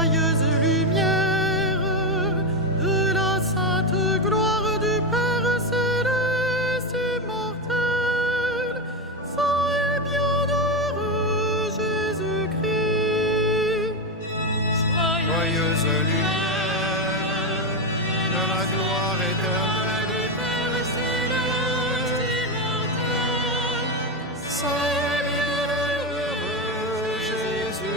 joyeuse lumière de la sainte gloire du Père céleste immortel, saint et bienheureux Jésus-Christ. Joyeuse lumière de la gloire éternelle du Père céleste immortel, saint et bienheureux Jésus-Christ.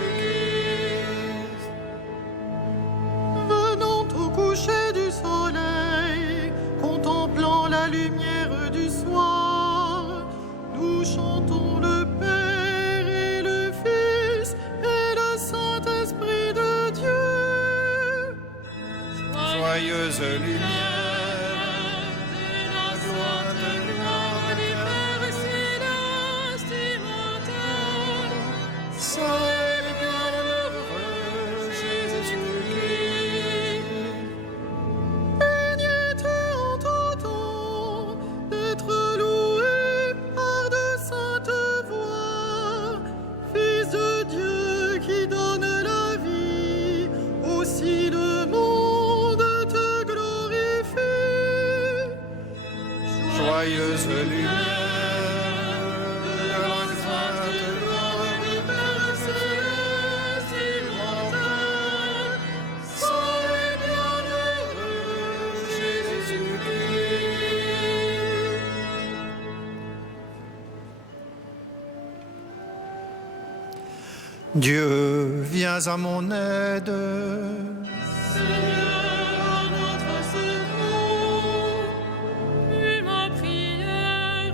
Venant au coucher du soleil, contemplant la lumière du soir, nous chantons le Père et le Fils et le Saint-Esprit de Dieu. Joyeuse lumière de la sainte gloire du Père céleste immortel, saint et bienheureux Jésus-Christ. Baignez en tout temps d'être loué par de saintes voix, Fils de Dieu qui donne la vie, aussi le monde te glorifie. Joyeuse lumière de la sainte gloire du Père céleste immortel, saint et bienheureux Jésus-Christ. Dieu, viens à mon aide. Seigneur, notre secours, Et ma prière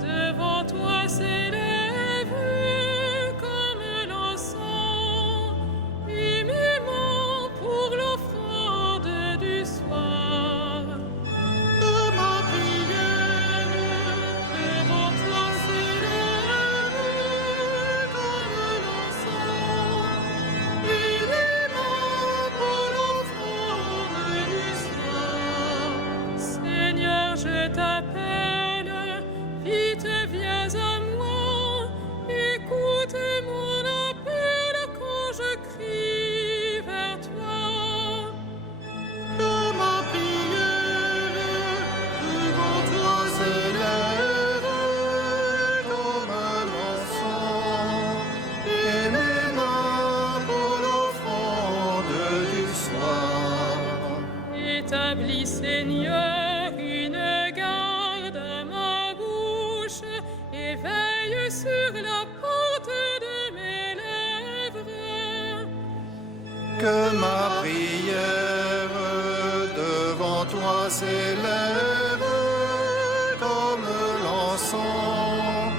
devant toi s'élève comme l'encens, humainement pour l'offrande du soir. que ma prière devant toi s'élève comme l'encens, humainement pour l'offrande du soir. Seigneur, je t'appelle, vite viens à moi, écoute mon appel quand je crie vers toi. Que ma prière devant toi s'élève Comme l'encens et mes mains pour l'offrande du soir. Établis, Seigneur, une garde à ma bouche et veille sur la porte de mes lèvres. Que ma prière devant toi s'élève comme l'encens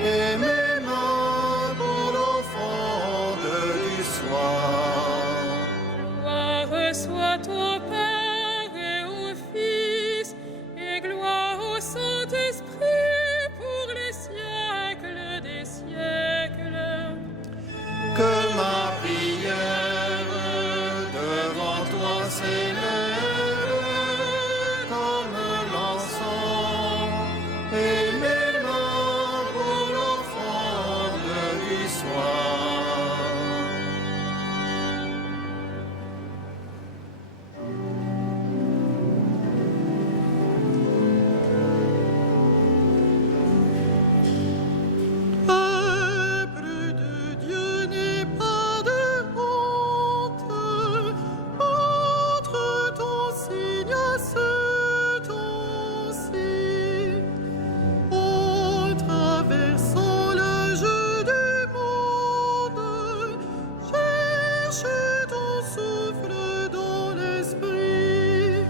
et mes mains pour l'offrande du soir. Gloire soit au Père et au Fils et gloire au Saint-Esprit pour les siècles des siècles. Que ma prière devant toi s'élève comme l'encens et mes mains pour l'offrande du soir. Peuple de Dieu, n'aie pas de honte, montre ton signe à ce temps-ci. En traversant l'âge du monde, cherche ton souffle dans l'esprit.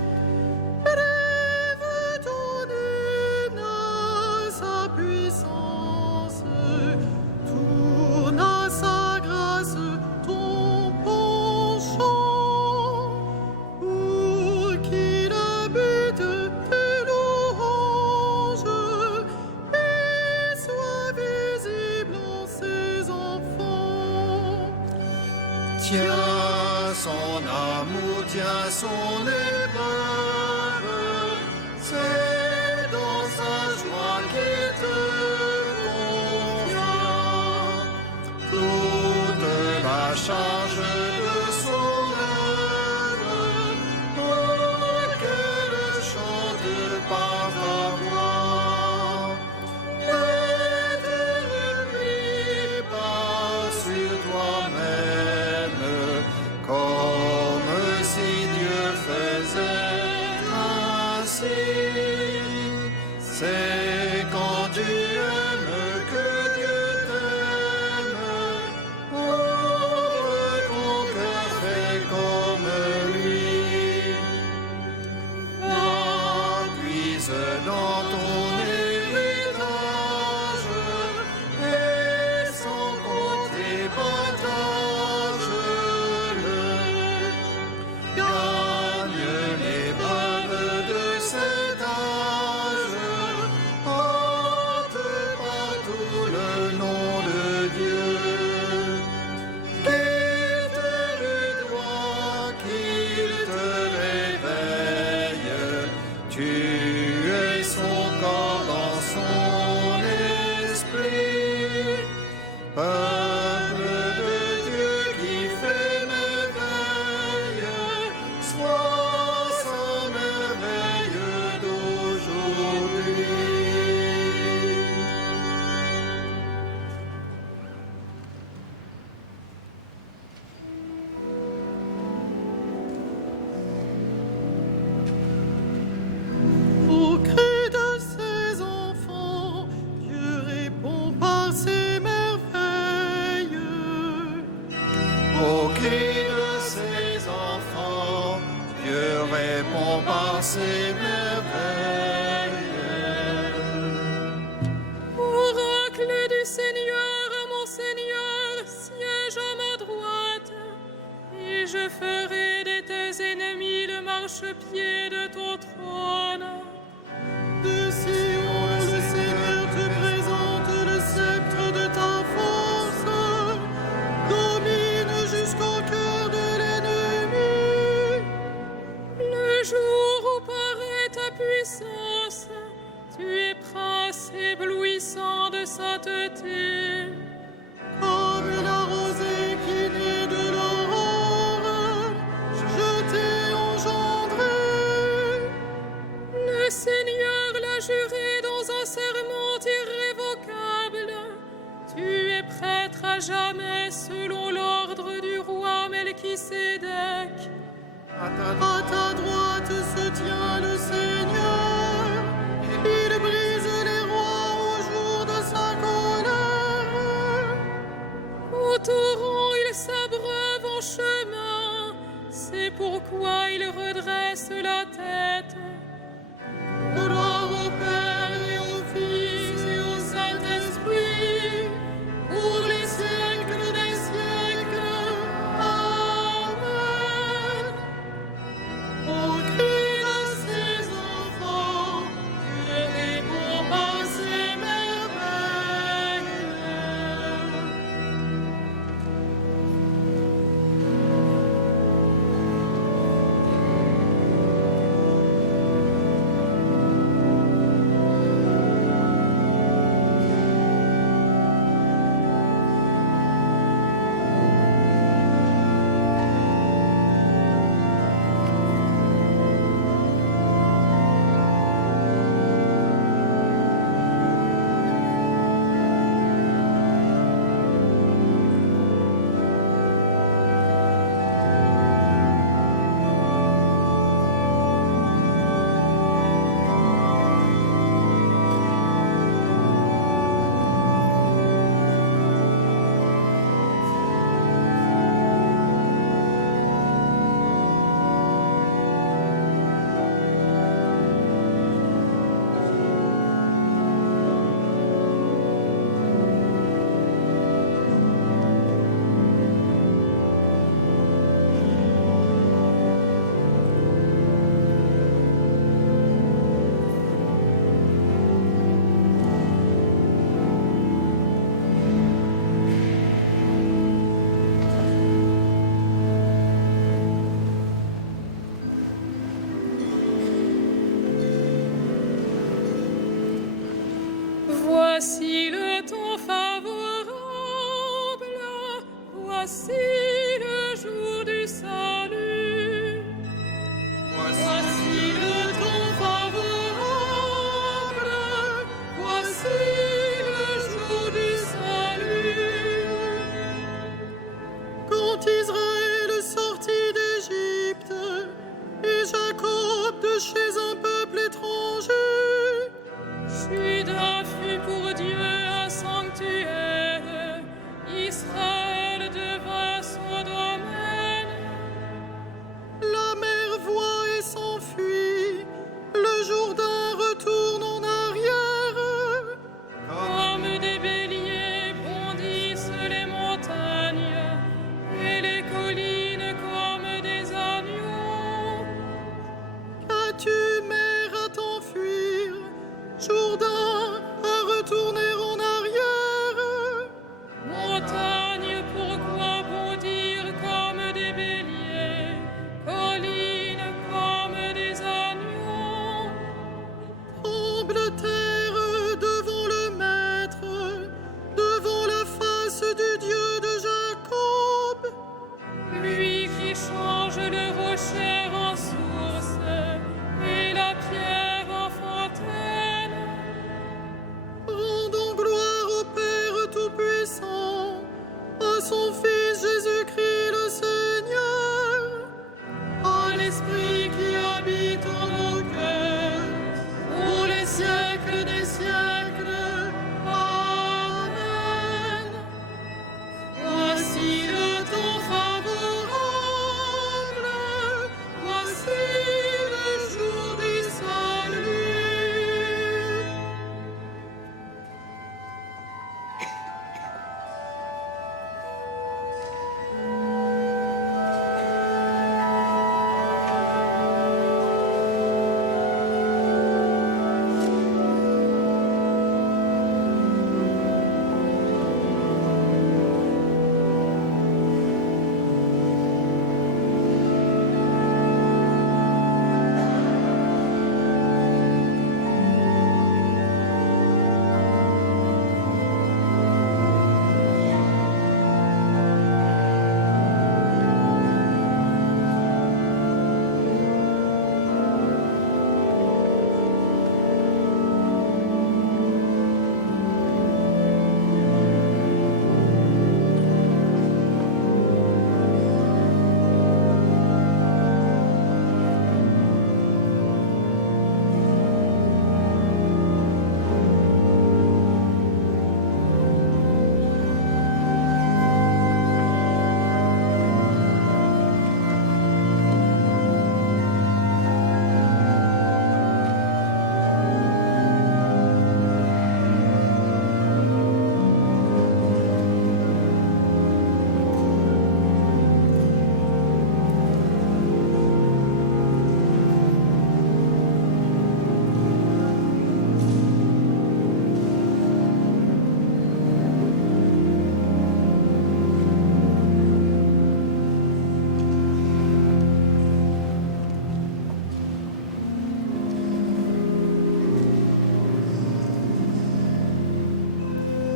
Élève ton hymne à sa puissance, tourne à sa grâce ton penchant, pour qu'il habite tes louanges et soit visible en ses enfants. Tiens son amour, tiens son épreuve, c'est dans sa joie qu'il te confie toute la charge de son gagne l'épreuve de cet âge, hante partout le nom de Dieu. Qu'il te rudoie, qu'il te réveille, tu es son corps dans son esprit. Peuple de Dieu qui fait merveille, sois sa merveille d'aujourd'hui. Au cri de ses enfants, Dieu répond par ses merveilles. Au cri de ses enfants, Dieu répond par ses merveilles. Oracle du Seigneur, mon Seigneur, siège à ma droite, et je ferai de tes ennemis le marchepied de ton trône. De Sion, le Seigneur te présente le sceptre de ta force. Domine jusqu'au cœur de l'ennemi. Le jour où paraît ta puissance, tu es prince éblouissant de sainteté. Comme la rosée qui naît de l'aurore, je t'ai engendré. Le Seigneur l'a juré dans un serment irrévocable. Tu es prêtre à jamais selon l'ordre du roi Melchisédek. À ta À ta droite se tient le Seigneur. Il brise les rois au jour de sa colère. Au torrent, il s'abreuve en chemin. C'est pourquoi il redresse la tête. Gloire au Père et au Fils et au Saint-Esprit, pour les siècles des siècles. Amen. Au cri de ses enfants, Dieu répond par ses merveilles. Voici le temps favorable, voici le jour du salut. Voici le temps favorable, voici le jour du salut. Quand Israël sortit d'Égypte et Jacob de chez un peuple étranger, Juda fut pour Dieu un sanctuaire, Israël devint son rocher en source et la pierre en fontaine. Rendons gloire au Père Tout-Puissant, à son Fils Jésus-Christ le Seigneur, à l'Esprit qui habite en nos cœurs, pour les siècles des siècles. Amen. Voici le temps favorable, voici le jour du salut.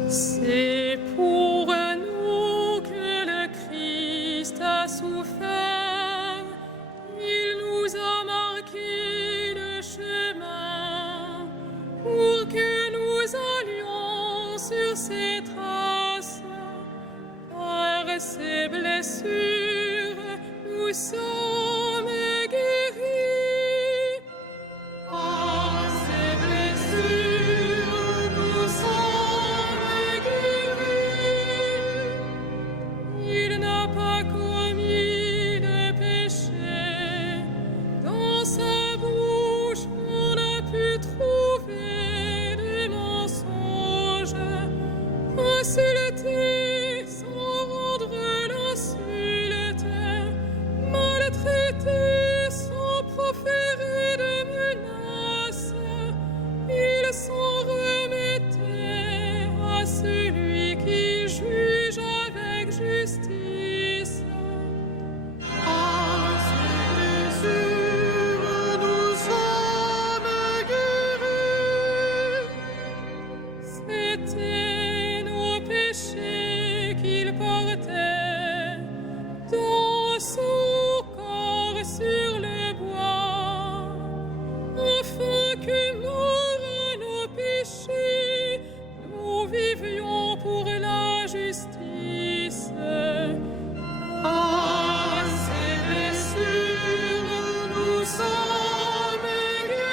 C'est pour nous que le Christ a souffert. Il nous a marqué le chemin pour que nous allions sur ses traces. Par ses blessures, nous sommes guéris. Par ses blessures, nous sommes guéris. Il n'a pas commis de péché. Dans sa bouche, on a pu trouver des mensonges. Insulté sans rendre l'insulte, maltraité sans proférer de menaces, il s'en remettait à celui qui juge avec justice. À ses blessures, nous sommes guéris. C'étaient nos péchés qu'il portait dans son corps sur le bois, afin que morts à nos péchés, nous vivions pour la justice. À ses blessures, nous sommes guéris.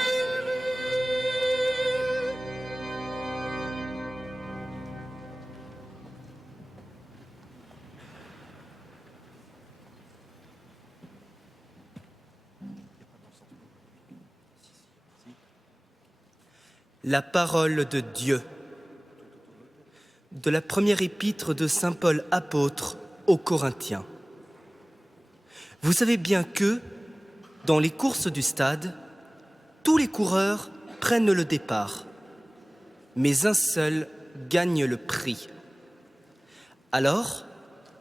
La parole de Dieu. De la première épître de saint Paul apôtre aux Corinthiens. Vous savez bien que, dans les courses du stade, tous les coureurs prennent le départ, mais un seul gagne le prix. Alors,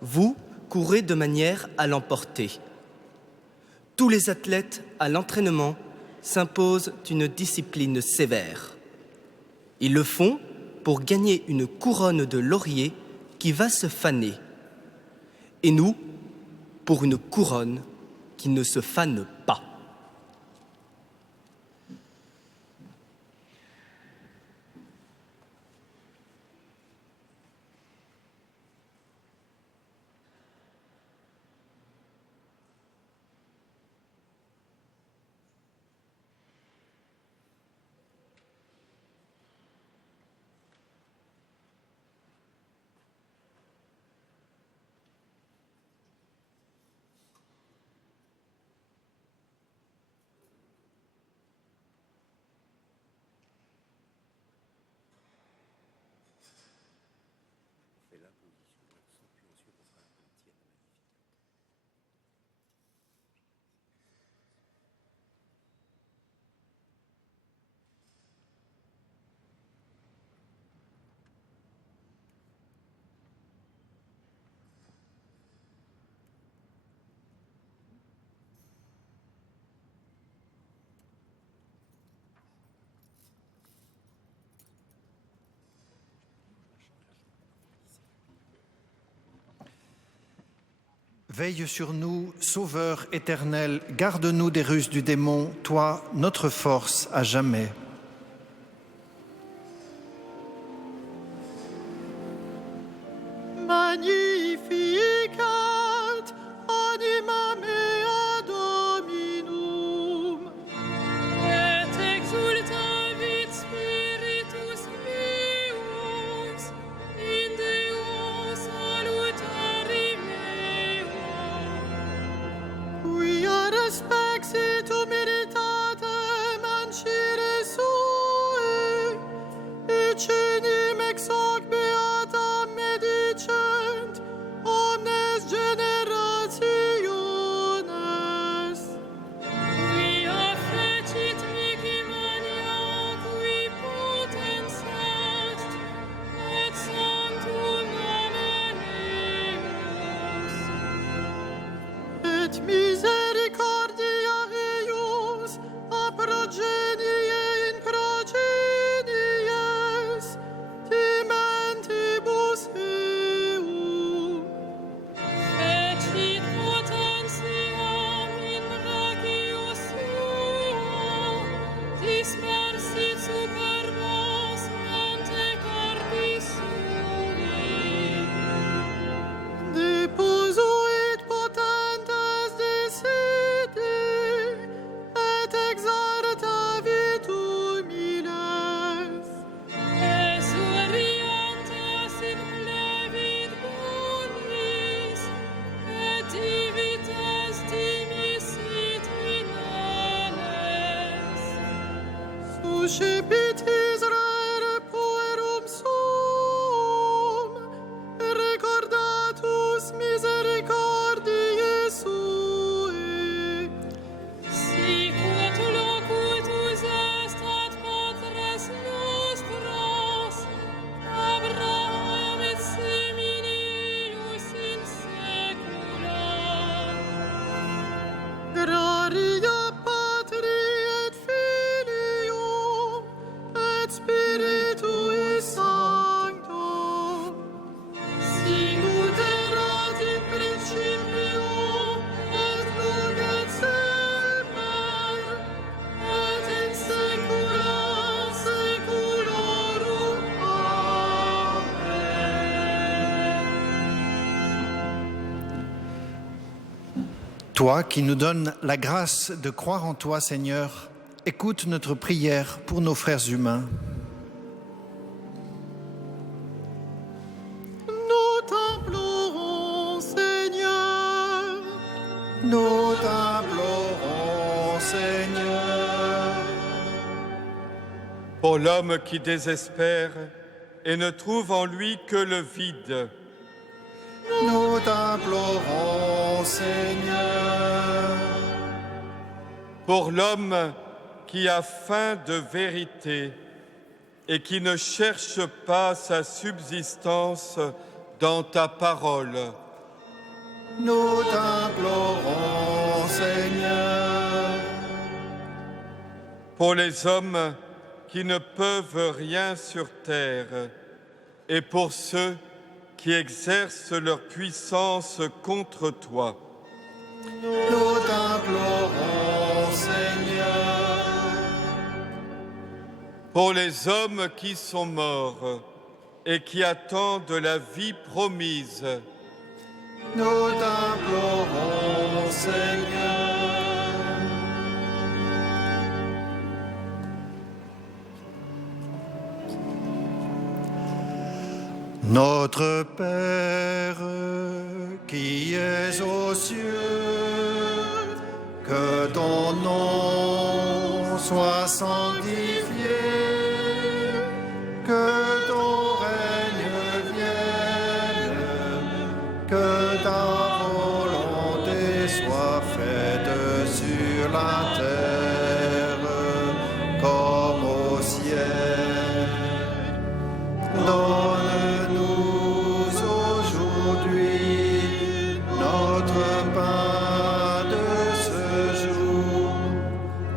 vous courez de manière à l'emporter. Tous les athlètes à l'entraînement s'imposent une discipline sévère. Ils le font pour gagner une couronne de laurier qui va se faner. Et nous, pour une couronne qu'il ne se fane pas. Veille sur nous, Sauveur éternel, garde-nous des ruses du démon, toi, notre force à jamais. Magnificat anima mea Dominum. Et exultavit spiritus meus in Deo salutari meo. Quia respexit meritatem ancire sue, et cenim ex hoc beatam medicent omnes generationes. Quia fecit mihi mania qui potens est, et sanctum nomen eius. Et misericordia eius a progenie in progenies timentibus eum. Fecit potentiam in brachio suo, dispersit super vos ante corpi sui. Deposuit potentes desiti, et exaltavit humiles. Exuriantes in plevit bonis, et divites dimisit in anes. Suscipit Israele puerum suum, recordatus misericordiae sui. Sicut locutus est ad patres nostros, Abraham et seminius in saecula. Graria Patri et Filio et Spiritui Sancto. Sicut erat in principio et nunc et semper et in saecula saeculorum. Amen. Toi qui nous donnes la grâce de croire en toi, Seigneur, écoute notre prière pour nos frères humains. Nous t'implorons, Seigneur. Nous t'implorons, Seigneur. Pour l'homme qui désespère et ne trouve en lui que le vide, Nous t'implorons, Seigneur. pour l'homme qui a faim de vérité et qui ne cherche pas sa subsistance dans ta parole, Nous t'implorons, Seigneur. pour les hommes qui ne peuvent rien sur terre et pour ceux qui exercent leur puissance contre toi, Nous t'implorons, Seigneur. Pour les hommes qui sont morts et qui attendent la vie promise, Nous t'implorons, Seigneur. Notre Père qui es aux cieux, que ton nom soit sanctifié, que ton règne vienne, que ta volonté soit faite sur la terre comme au ciel. Donne-nous aujourd'hui notre pain de ce jour.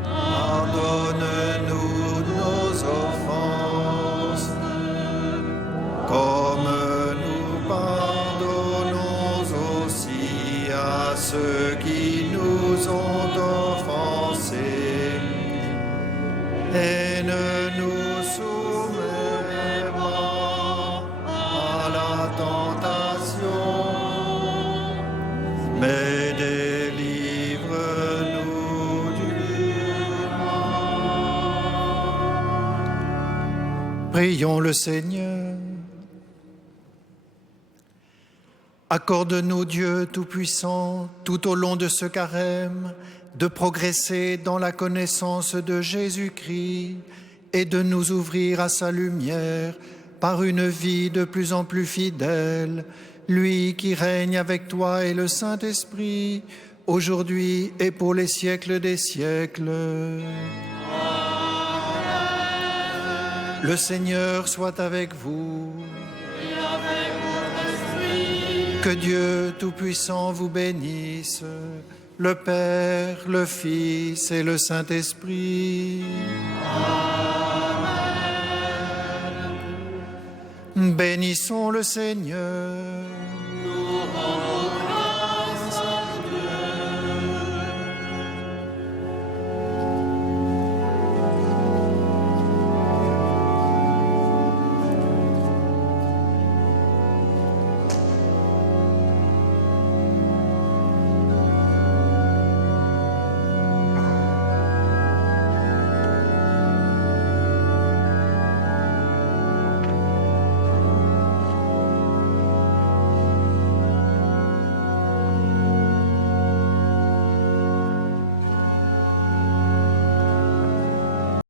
Pardonne-nous nos offenses, comme nous pardonnons aussi à ceux qui nous ont offensés. Et ne nous soumets pas à la tentation, mais délivre-nous du mal. Prions le Seigneur. Accorde-nous, Dieu Tout-Puissant, tout au long de ce carême, de progresser dans la connaissance de Jésus-Christ et de nous ouvrir à sa lumière par une vie de plus en plus fidèle, lui qui règne avec toi et le Saint-Esprit, aujourd'hui et pour les siècles des siècles. Le Seigneur soit avec vous. Que Dieu Tout-Puissant vous bénisse, le Père, le Fils et le Saint-Esprit. Amen. Bénissons le Seigneur.